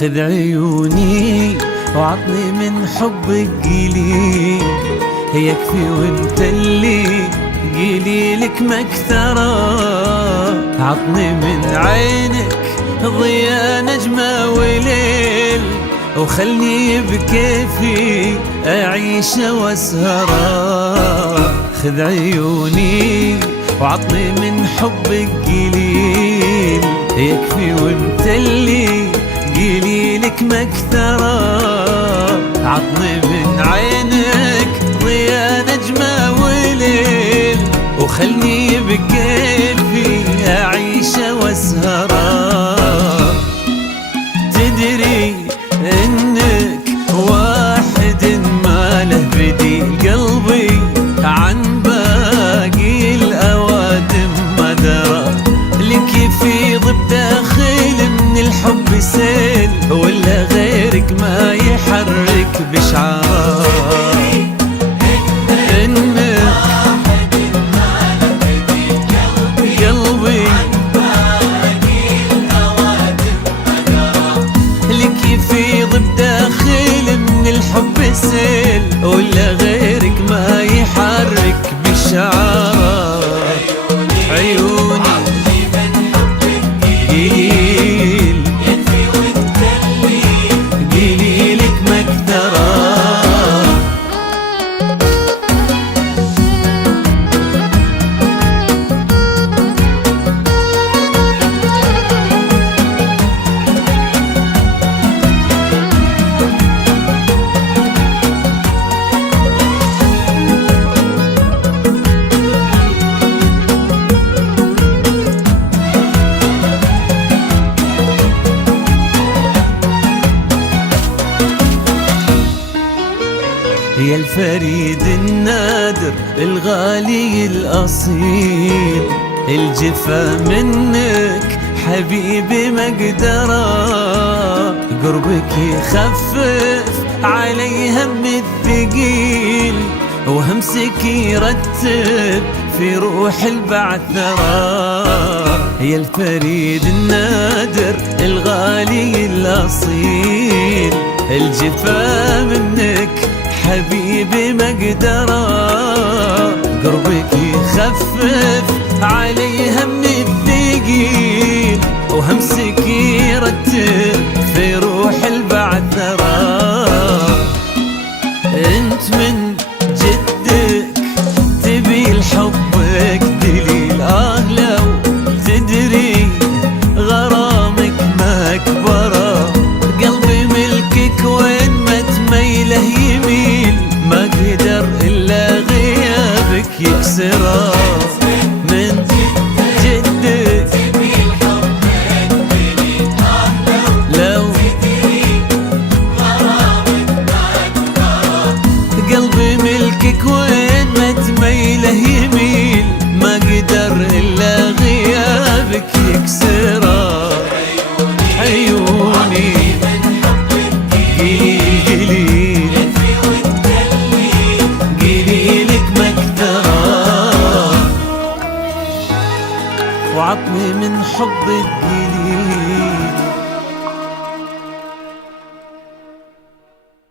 خذ عيوني وعطني من حبك قليل، يكفي وانت اللي قليلك مكثرة. عطني من عينك ضياء نجمة وليل، وخلني بكيفي أعيش واسهرة. خذ عيوني وعطني من حبك قليل، يكفي وانت اللي قليلك مكثرة. عطني من عينك ضياء نجمة وليل، وخلني بكيفي أعيش واسهرة. تدري إنك واحد ما له بديل، قلبي عن باقي الأوادم ما درى. لك يفيض بداخل من الحب سيل، ولا غيرك ما يحرك بشعار. إنك قلبي لك يفيض بداخل من الحب سيل، ولا غيرك ما يحرك بشعار. عيوني قليل، قليلك مكثرة. يا الفريد النادر الغالي الأصيل، الجفا منك حبيبي مقدرة. قربك يخفف علي هم الثقيل، وهمسك يرتب في روح البعثرة. يا الفريد النادر الغالي الأصيل، الجفا منك حبيبي مقدرة. قربك يخفف علي هم الثقيل، وهمسك يرتب في روح البعثرة. انت من جدك تبي لحبك دليل، لو تدري غرامك مكبرة. قلبي ملكك وين ما تميله يميل، ما قدر إلا غيابك يكسره. من جدك لو قلبي ملكك وين ما تميله يميل، ما قدر إلا غيابك يكسره. عيوني وعطني من حبك